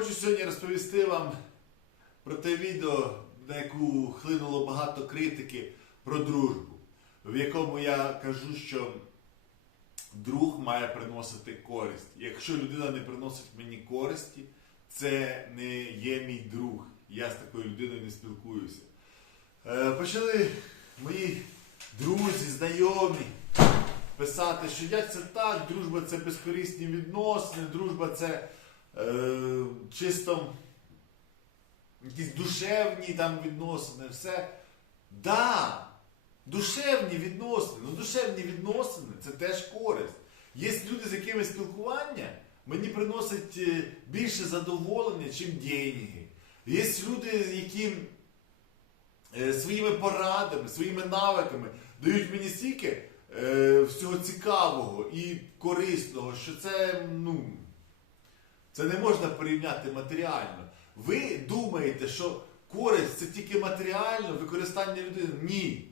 сьогодні розповісти вам про те відео, на яку хлинуло багато критики про дружбу, в якому я кажу, що друг має приносити користь. Якщо людина не приносить мені користі, це не є мій друг. Я з такою людиною не спілкуюся. Е, Почали мої друзі, знайомі писати, що як це так, дружба це безкорисні відносини, дружба це е, чисто якісь душевні там відносини, все. Да, душевні відносини. Ну душевні відносини це теж користь. Є люди, з якими спілкування мені приносить е, більше задоволення, ніж деньги. Є люди, які е, своїми порадами, своїми навиками дають мені стільки всього цікавого і корисного, що це, ну, це не можна порівняти матеріально. Ви думаєте, що користь це тільки матеріально використання людини? Ні.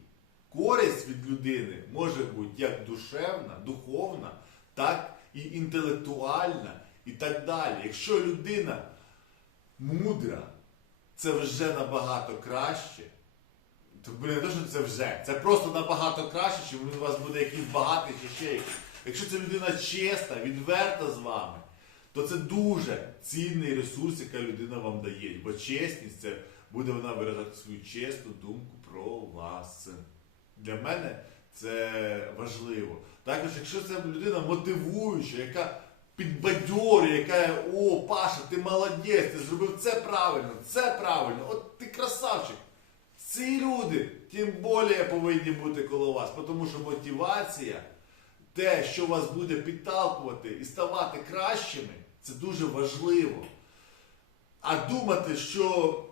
Користь від людини може бути як душевна, духовна, так і інтелектуальна, і так далі. Якщо людина мудра, це вже набагато краще. То не то, що це вже. Це просто набагато краще, чим у вас буде якийсь багатий чи ще якийсь. Якщо ця людина чесна, відверта з вами, то це дуже цінний ресурс, яка людина вам дає. Бо чесність це буде вона виражати свою чесну думку про вас. Для мене це важливо. Також, якщо це людина мотивуюча, яка підбадьорює, яка о, Паша, ти молодець, ти зробив це правильно, це правильно, от ти красавчик. Ці люди тим більше повинні бути коло вас, тому що мотивація, те, що вас буде підталкувати і ставати кращими, це дуже важливо. А думати, що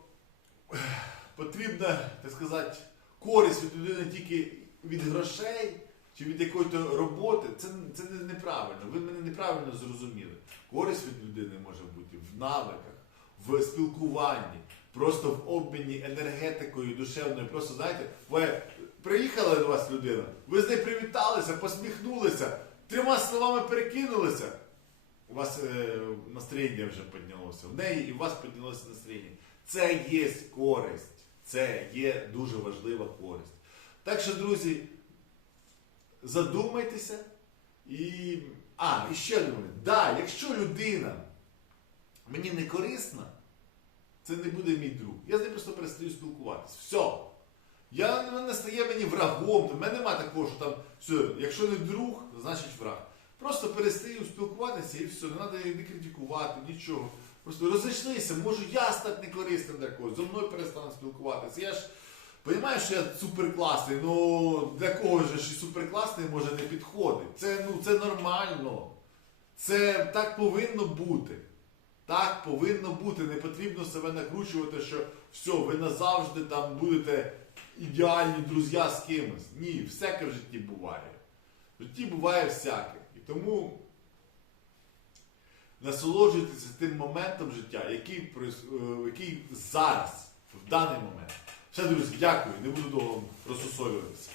потрібна, так сказати, користь від людини тільки від грошей чи від якоїсь роботи, це, це неправильно. Ви мене неправильно зрозуміли. Користь від людини може бути в навиках, в спілкуванні, просто в обміні енергетикою душевною. Просто знаєте, ви приїхала до вас людина, ви з нею привіталися, посміхнулися, трьома словами перекинулися. У вас е, настроєння вже піднялося. В неї і у вас піднялося настроєння. Це є користь. Це є дуже важлива користь. Так що, друзі, задумайтеся і. А, і ще момент. Да, якщо людина мені не корисна, це не буде мій друг. Я з ним просто перестаю спілкуватись. Все. Я не стає мені врагом. У мене немає такого, що там все, якщо не друг, значить враг. Просто перестаю спілкуватися і все, не треба не критикувати, нічого. Просто розійшлися, можу я стати некорисним для когось, зо мною перестануть спілкуватися. Я ж розумію, що я суперкласний, ну для кого ж і суперкласний може не підходить. Це, ну, це нормально. Це так повинно бути. Так повинно бути. Не потрібно себе накручувати, що все, ви назавжди там будете ідеальні друзі з кимось. Ні, всяке в житті буває. В житті буває всяке. Тому насолоджуйтеся тим моментом життя, який, е, який зараз, в даний момент. Все, друзі, дякую, не буду довго розсусолюватися.